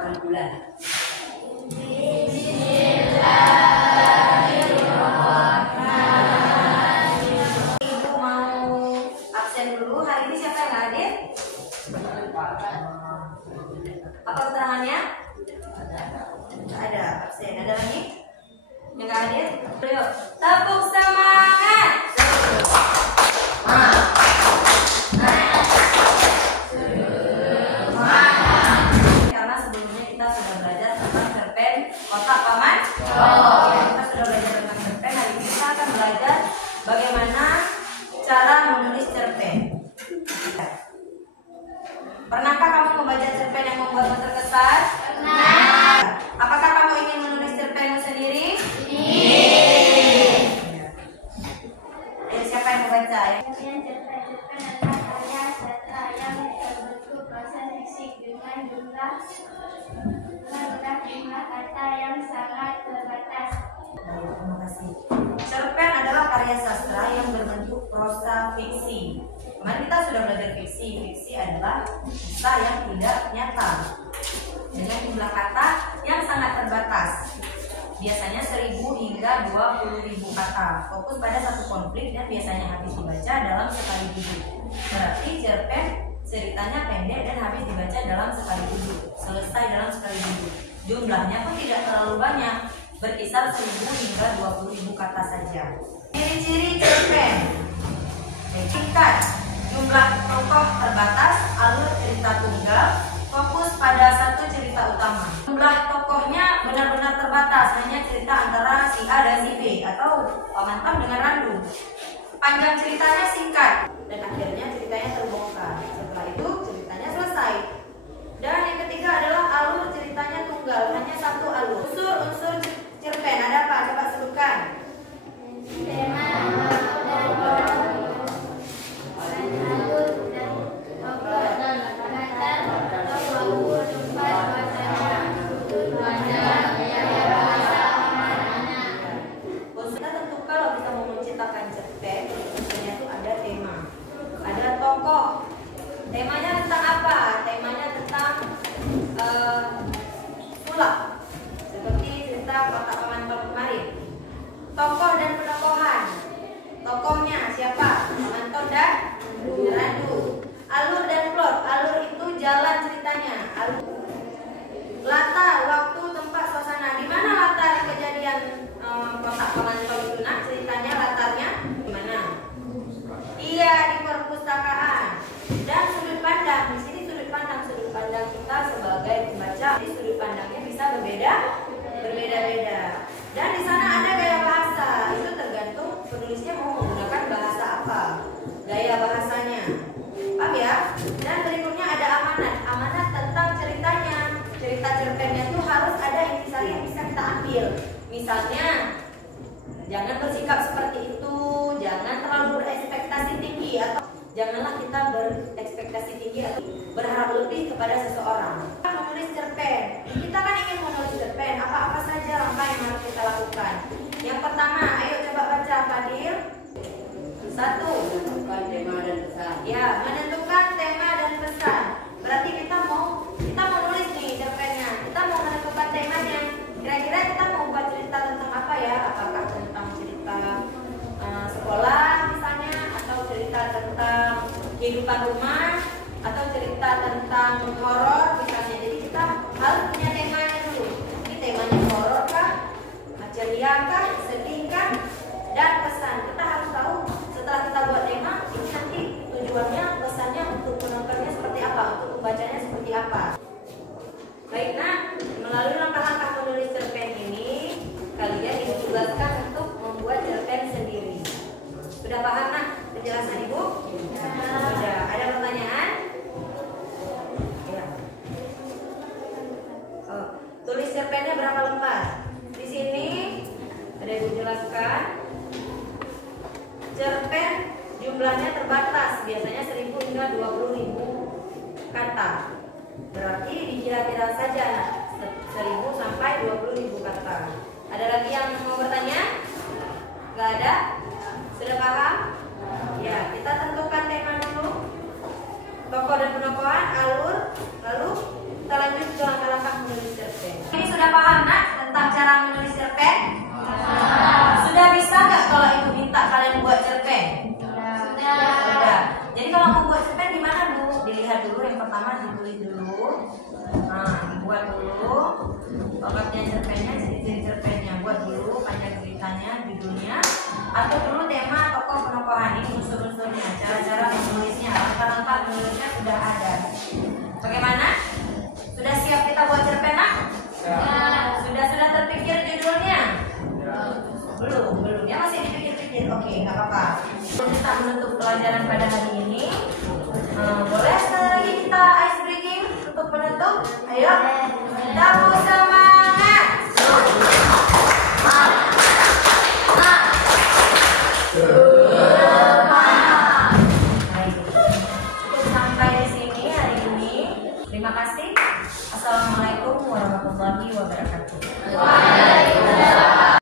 bulan. Ibu mau absen dulu. Hari ini siapa yang hadir? Apa keterangannya? Ada absen. Ada lagi yang nggak hadir? Ayo, tepuk semangat. Karena sebelumnya kita sudah belajar tentang cerpen kotak paman. Kita sudah belajar tentang cerpen. Hari ini kita akan belajar bagaimana cara menulis cerpen. Pernahkah kamu membaca cerpen yang membuatmu terkesan? Pernah. Apakah kamu ingin menulis cerpenmu sendiri? Ingin. Siapa yang membaca? Cerpen adalah karya sastra yang berbentuk proses fisik dengan jumlah kata yang sangat terbatas. Terima kasih. Cerpen adalah karya sastra yang berbentuk prosa fiksi. Kemarin kita sudah belajar fiksi. Fiksi adalah kisah yang tidak nyata dengan jumlah kata yang sangat terbatas. Biasanya 1.000 hingga 20.000 kata. Fokus pada satu konflik dan biasanya habis dibaca dalam sekali duduk. Berarti cerpen ceritanya pendek dan habis dibaca dalam sekali duduk. Selesai dalam sekali duduk. Jumlahnya pun tidak terlalu banyak, berkisar 1.000 hingga 20.000 kata saja. Ciri-ciri cerpen: singkat, jumlah tokoh terbatas, alur cerita tunggal, fokus pada satu cerita utama. Jumlah tokohnya benar-benar terbatas, hanya cerita antara si A dan si B atau Paman Tam dengan Randu. Panjang ceritanya singkat dan akhirnya ceritanya terbongkar. Setelah itu ceritanya selesai. Dan yang ketiga adalah alur ceritanya tunggal, hanya satu alur. Unsur-unsur cerpen ada apa? Coba sebutkan. Tema, temanya tentang apa? Temanya tentang sulap, seperti cerita kotak paman Tom kemarin. Tokoh dan penokohan. Tokohnya siapa? Paman Tom dan Randu. Alur dan plot. Alur itu jalan ceritanya. Latar, waktu, tempat, suasana. Di mana latar kejadian kotak paman Tom itu? Nah, ceritanya latarnya di mana? Iya, di perpustakaan. Dan sudut pandang, di sini sudut pandang kita sebagai pembaca, di sudut pandangnya bisa berbeda-beda. Dan di sana ada gaya bahasa, itu tergantung penulisnya mau menggunakan bahasa apa, gaya bahasanya, paham ya? Dan berikutnya ada amanat tentang ceritanya. Cerita cerpennya itu harus ada intisari yang bisa kita ambil. Misalnya, jangan bersikap seperti itu, jangan terlalu berekspektasi tinggi, atau janganlah kita berekspektasi tinggi atau berharap lebih kepada seseorang. Menulis cerpen, kita kan ingin menulis cerpen, apa-apa saja langkah yang harus kita lakukan. Yang pertama, ayo coba baca, Fadil. 1. Menentukan tema dan pesan. Ya, menentukan tema dan pesan. Berarti kita mau nulis nih cerpennya. Kita mau menentukan temanya. Kira-kira kita mau buat cerita tentang apa ya? Apakah tentang cerita sekolah misalnya, atau cerita tentang kehidupan rumah, atau cerita tentang horor misalnya. Jadi kita harus punya temanya dulu. Ini temanya horor kah, ceria kah, sedih kah, dan pesan. Kita harus tahu setelah kita buat tema ini nanti tujuannya, pesannya untuk penontonnya seperti apa, untuk pembacanya seperti apa. Baik nak, melalui langkah-langkah menulis cerpen ini kalian ditugaskan untuk membuat cerpen sendiri. Sudah paham nak penjelasan ibu? Sudah. Ada pertanyaan? Ya. Oh, tulis cerpennya berapa lembar? Di sini ada ibu jelaskan. Cerpen jumlahnya terbatas, biasanya 1.000 hingga 20.000 kata. Berarti dikira-kira saja nak, 1.000 sampai 20.000 kata. Ada lagi yang mau bertanya? Gak ada? Sudah paham? Ya, kita tentukan tema dulu. Tokoh dan penokohan, alur, lalu kita lanjut ke langkah-langkah menulis. Nah, buat dulu pokoknya cerpennya, ciri-ciri cerpennya. Buat dulu panjang ceritanya, judulnya, atau dulu tema tokoh penokohan ini, unsur-unsurnya, cara-cara menulisnya, langkah-langkah menulisnya sudah ada. Bagaimana? Sudah siap kita buat cerpen, nak? Ya. Sudah terpikir judulnya? Ya. Belum. Ya masih dipikir-pikir. Oke, nggak apa-apa. Kita menutup pelajaran pada hari ini. Boleh sekali lagi kita ice breaking untuk menutup? Ayo, kita mau semangat. Cukup sampai di sini hari ini. Terima kasih. Assalamualaikum warahmatullahi wabarakatuh. Waalaikumsalam.